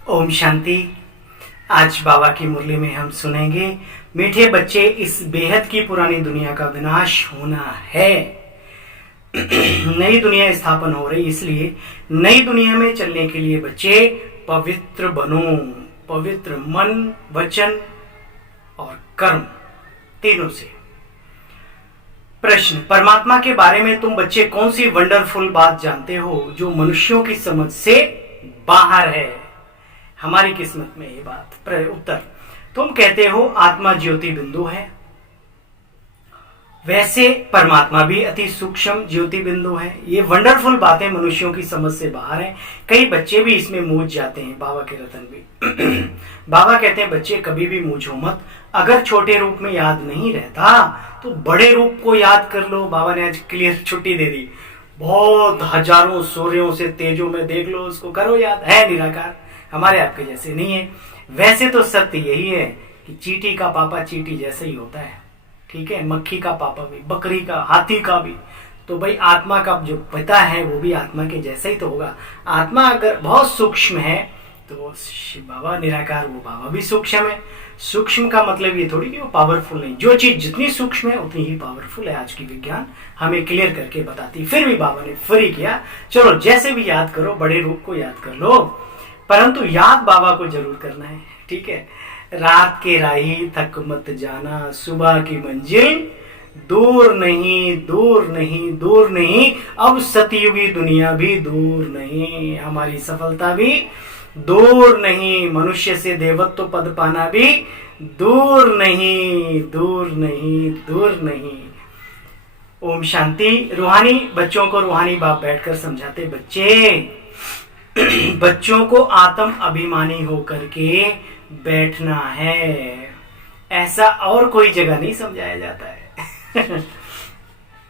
ओम शांति। आज बाबा की मुरली में हम सुनेंगे, मीठे बच्चे, इस बेहद की पुरानी दुनिया का विनाश होना है। नई दुनिया स्थापन हो रही, इसलिए नई दुनिया में चलने के लिए बच्चे पवित्र बनो। पवित्र मन, वचन और कर्म तीनों से। प्रश्न, परमात्मा के बारे में तुम बच्चे कौन सी वंडरफुल बात जानते हो जो मनुष्यों की समझ से बाहर है? हमारी किस्मत में ये बात। उत्तर, तुम कहते हो आत्मा ज्योति बिंदु है, वैसे परमात्मा भी अति सूक्ष्म ज्योति बिंदु है। ये वंडरफुल बातें मनुष्यों की समझ से बाहर हैं। कई बच्चे भी इसमें मूझ जाते हैं। बाबा के रतन भी बाबा कहते हैं, बच्चे कभी भी मूझो मत। अगर छोटे रूप में याद नहीं रहता तो बड़े रूप को याद कर लो। बाबा ने आज क्लियर छुट्टी दे दी। बहुत हजारों सूर्यों से तेजों में देख लो, उसको करो याद। है निराकार, हमारे आपके जैसे नहीं है। वैसे तो सत्य यही है कि चींटी का पापा चींटी जैसा ही होता है, ठीक है। मक्खी का पापा भी, बकरी का, हाथी का भी। तो भाई आत्मा का जो पिता है वो भी आत्मा के जैसा ही तो होगा। आत्मा अगर बहुत सूक्ष्म है तो शिव बाबा निराकार, वो बाबा भी सूक्ष्म है। सूक्ष्म का मतलब ये थोड़ी कि वो पावरफुल नहीं। जो चीज जितनी सूक्ष्म है उतनी ही पावरफुल है। आज की विज्ञान हमें क्लियर करके बताती। फिर भी बाबा ने फ्री किया, चलो जैसे भी याद करो, बड़े रूप को याद कर लो, परंतु याद बाबा को जरूर करना है, ठीक है। रात के राही थक मत जाना, सुबह की मंजिल दूर नहीं, दूर नहीं, दूर नहीं। अब सतयुगी दुनिया भी दूर नहीं, हमारी सफलता भी दूर नहीं, मनुष्य से देवत्व पद पाना भी दूर नहीं, दूर नहीं, दूर नहीं। ओम शांति। रूहानी बच्चों को रूहानी बाप बैठकर समझाते, बच्चे बच्चों को आत्म अभिमानी होकर के बैठना है। ऐसा और कोई जगह नहीं समझाया जाता है।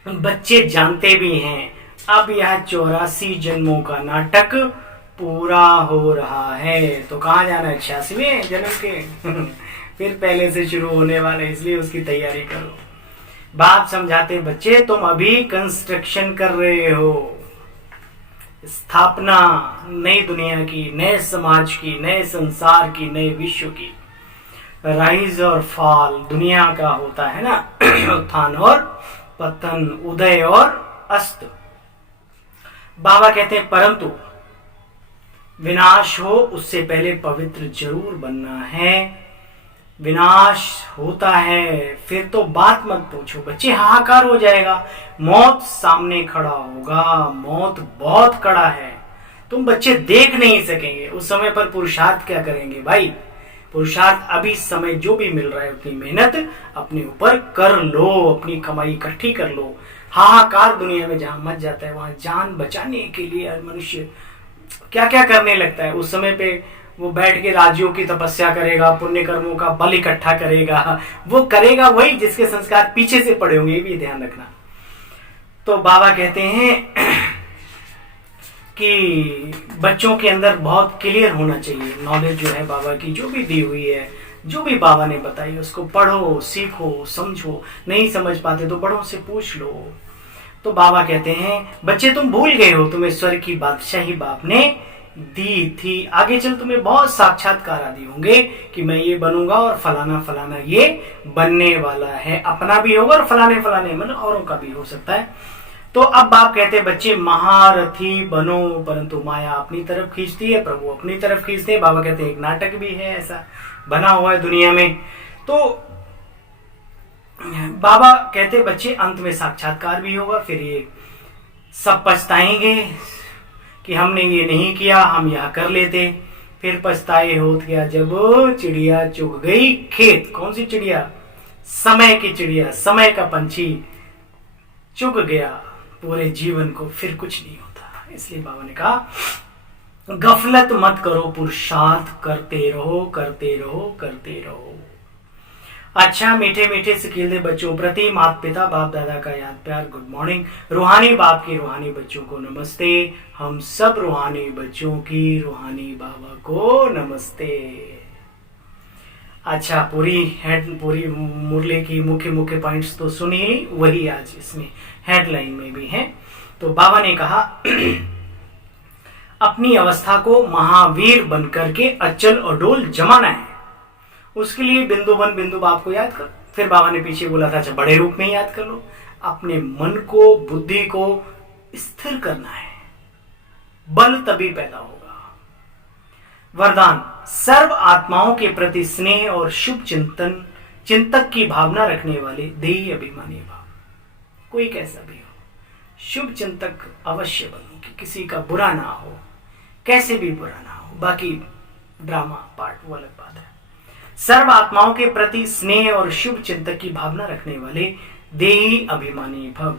बच्चे जानते भी हैं अब यह 84 जन्मों का नाटक पूरा हो रहा है, तो कहाँ जाना है 86वें जन्म के। फिर पहले से शुरू होने वाले, इसलिए उसकी तैयारी करो। बाप समझाते, बच्चे तुम अभी कंस्ट्रक्शन कर रहे हो, स्थापना नई दुनिया की, नए समाज की, नए संसार की, नए विश्व की। राइज और फॉल दुनिया का होता है ना, उत्थान और पतन, उदय और अस्त। बाबा कहते हैं परंतु विनाश हो उससे पहले पवित्र जरूर बनना है। विनाश होता है फिर तो बात मत पूछो बच्चे, हाहाकार हो जाएगा। मौत सामने खड़ा होगा, मौत बहुत कड़ा है, तुम बच्चे देख नहीं सकेंगे। उस समय पर पुरुषार्थ क्या करेंगे भाई? पुरुषार्थ अभी समय जो भी मिल रहा है उतनी मेहनत अपने ऊपर कर लो, अपनी कमाई इकट्ठी कर लो। हाहाकार दुनिया में जहां मच जाता है वहां जान बचाने के लिए मनुष्य क्या क्या करने लगता है। उस समय पे वो बैठ के राज्यों की तपस्या करेगा, पुण्य कर्मों का बल इकट्ठा करेगा। वो करेगा वही जिसके संस्कार पीछे से पड़े होंगे, ये भी ध्यान रखना। तो बाबा कहते हैं कि बच्चों के अंदर बहुत क्लियर होना चाहिए नॉलेज जो है बाबा की, जो भी दी हुई है, जो भी बाबा ने बताई उसको पढ़ो, सीखो, समझो। नहीं समझ पाते तो बड़ों से पूछ लो। तो बाबा कहते हैं, बच्चे तुम भूल गए हो तुम्हें स्वर्ग की बादशाही बाप ने दी थी। आगे चल तुम्हें बहुत साक्षात्कार आदि होंगे कि मैं ये बनूंगा और फलाना फलाना ये बनने वाला है। अपना भी होगा और फलाने फलाने मतलब औरों का भी हो सकता है। तो अब बाप कहते हैं, बच्चे महारथी बनो, परंतु माया अपनी तरफ खींचती है, प्रभु अपनी तरफ खींचते हैं। बाबा कहते हैं एक नाटक भी है ऐसा बना हुआ है दुनिया में। तो बाबा कहते हैं बच्चे अंत में साक्षात्कार भी होगा, फिर ये सब पछताएंगे कि हमने ये नहीं किया, हम यह कर लेते। फिर पछताए होत गया जब चिड़िया चुग गई खेत। कौन सी चिड़िया? समय की चिड़िया, समय का पंछी चुग गया पूरे जीवन को, फिर कुछ नहीं होता। इसलिए बाबा ने कहा गफलत मत करो, पुरुषार्थ करते रहो, करते रहो, करते रहो। अच्छा मीठे मीठे सिखिलते बच्चों प्रति माता पिता बाप दादा का याद प्यार, गुड मॉर्निंग। रूहानी बाप की रूहानी बच्चों को नमस्ते। हम सब रूहानी बच्चों की रूहानी बाबा को नमस्ते। अच्छा, पूरी मुरली की मुख्य पॉइंट्स तो सुनिए, वही आज इसमें हेडलाइन में भी है। तो बाबा ने कहा अपनी अवस्था को महावीर बनकर के अचल अडोल जमाना है। उसके लिए बिंदु वन बिंदु बाप को याद करो। फिर बाबा ने पीछे बोला था अच्छा बड़े रूप में ही याद कर लो। अपने मन को, बुद्धि को स्थिर करना है, बल तभी पैदा होगा। वरदान, सर्व आत्माओं के प्रति स्नेह और शुभ चिंतक की भावना रखने वाले देही अभिमानी भाव। कोई कैसा भी हो, शुभ चिंतक अवश्य बनो कि किसी का बुरा ना हो, कैसे भी बुरा ना हो। बाकी ड्रामा पार्ट वो अलग बात है। सर्व आत्माओं के प्रति स्नेह और शुभ चिंतक की भावना रखने वाले देही अभिमानी भव।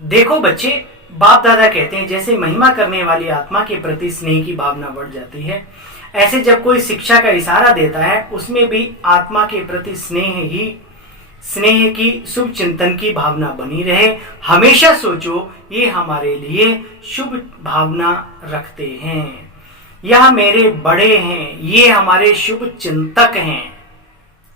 देखो बच्चे, बाप दादा कहते हैं जैसे महिमा करने वाली आत्मा के प्रति स्नेह की भावना बढ़ जाती है, ऐसे जब कोई शिक्षा का इशारा देता है उसमें भी आत्मा के प्रति स्नेह की शुभ चिंतन की भावना बनी रहे। हमेशा सोचो ये हमारे लिए शुभ भावना रखते हैं, यह मेरे बड़े हैं, ये हमारे शुभ चिंतक हैं।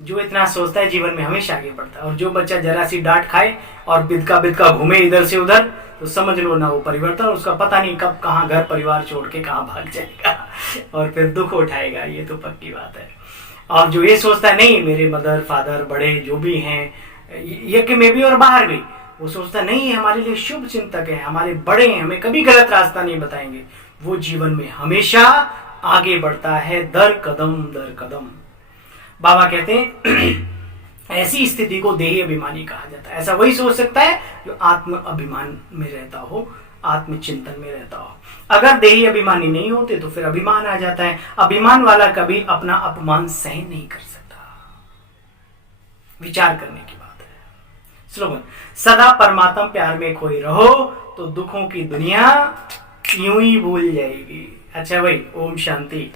जो इतना सोचता है जीवन में हमेशा आगे बढ़ता है। और जो बच्चा जरा सी डांट खाए और बिदका घूमे इधर से उधर, तो समझ लो ना वो परिवर्तन, उसका पता नहीं कब कहाँ घर परिवार छोड़ के कहाँ भाग जाएगा और फिर दुख उठाएगा, ये तो पक्की बात है। और जो ये सोचता है नहीं मेरे मदर फादर बड़े जो भी हैं यज्ञ में भी और बाहर भी, वो सोचता नहीं हमारे लिए शुभ चिंतक है, हमारे बड़े हैं, हमें कभी गलत रास्ता नहीं बताएंगे, वो जीवन में हमेशा आगे बढ़ता है दर कदम। बाबा कहते हैं ऐसी स्थिति को देही अभिमानी कहा जाता है। ऐसा वही सोच सकता है जो आत्म अभिमान में रहता हो, आत्मचिंतन में रहता हो। अगर देही अभिमानी नहीं होते तो फिर अभिमान आ जाता है। अभिमान वाला कभी अपना अपमान सहन नहीं कर सकता। विचार करने की बात है। स्लोगन, सदा परमात्मा प्यार में खोए रहो तो दुखों की दुनिया यूं ही भूल जाएगी। अच्छा भाई, ओम शांति।